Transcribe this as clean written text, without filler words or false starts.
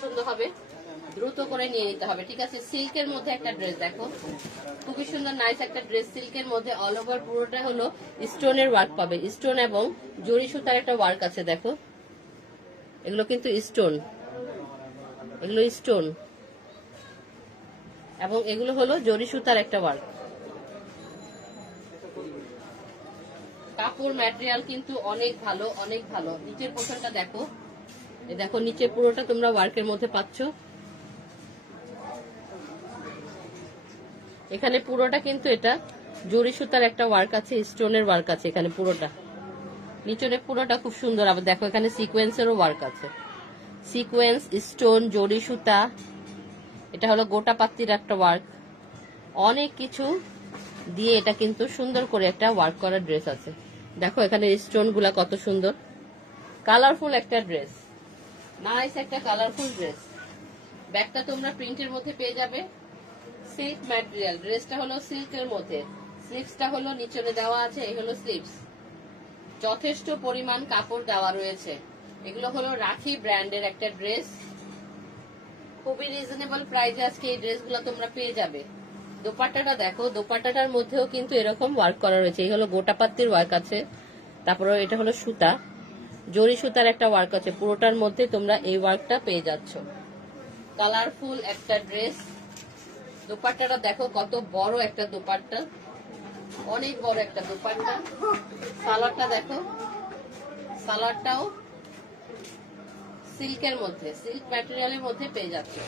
পছন্দ হবে দ্রুত করে নিয়ে নিতে হবে, ঠিক আছে। সিল্কের মধ্যে একটা ড্রেস দেখো, খুবই সুন্দর নাইস একটা ড্রেস সিল্কের মধ্যে। অল ওভার পুরোটা হলো স্টোনের ওয়ার্ক পাবে, স্টোন এবং জরি সুতার একটা ওয়ার্ক আছে দেখো। এগুলো কিন্তু স্টোন, এগুলো স্টোন এবং এগুলো হলো জরি সুতার একটা ওয়ার্ক। কাপড় ম্যাটেরিয়াল কিন্তু অনেক ভালো, অনেক ভালো। নিচের পোর্শনটা দেখো, এই দেখো নিচে পুরোটা তোমরা ওয়ার্কের মধ্যে পাচ্ছ। এখানে পুরোটা কিন্তু এটা জরি সুতার একটা ওয়ার্ক আছে, স্টোনের ওয়ার্ক আছে এখানে পুরোটা। নিচনে পুরোটা খুব সুন্দর। আবার দেখো এখানে সিকোয়েন্সেরও ওয়ার্ক আছে, সিকোয়েন্স, স্টোন, জরি সুতা। এটা হলো গোটা পাত্তির একটা ওয়ার্ক। অনেক কিছু দিয়ে এটা কিন্তু সুন্দর করে একটা ওয়ার্ক করা ড্রেস আছে। দেখো এখানে স্টোন গুলা কত সুন্দর, কালারফুল একটা ড্রেস, নাইস একটা কালারফুল ড্রেস। ব্যাগটা তোমরা প্রিন্টের মধ্যে পেয়ে যাবে, সিল্ক ম্যাটেরিয়াল। ড্রেসটা হলো সিল্কের মধ্যে, স্লিভসটা হলো নিচনে দেওয়া আছে, এই হলো স্লিভস। যথেষ্ট পরিমাণ কাপড় দেওয়া রয়েছে। এগুলো হলো রাখি ব্র্যান্ডের একটা ড্রেস, খুবই রিজনেবল প্রাইসে আজকে এই ড্রেসগুলো তোমরা পেয়ে যাবে। দোপাট্টাটা দেখো, দোপাট্টাটার মধ্যেও কিন্তু এরকম ওয়ার্ক করা রয়েছে। এই হলো গোটা পাত্তির ওয়ার্ক আছে, তারপরে এটা হলো সুতা, জরি সুতার একটা ওয়ার্ক আছে। পুরোটার মধ্যে তোমরা এই ওয়ার্কটা পেয়ে যাচ্ছ। কালারফুল একটা ড্রেস। দোপাট্টাটা দেখো কত বড় একটা দোপাট্টা, অনেক বড় একটা দোপাট্টা। সালোয়ারটা দেখো, সালোয়ারটাও সিল্কের মধ্যে, সিল্ক ম্যাটেরিয়ালের মধ্যে পেয়ে যাচ্ছে।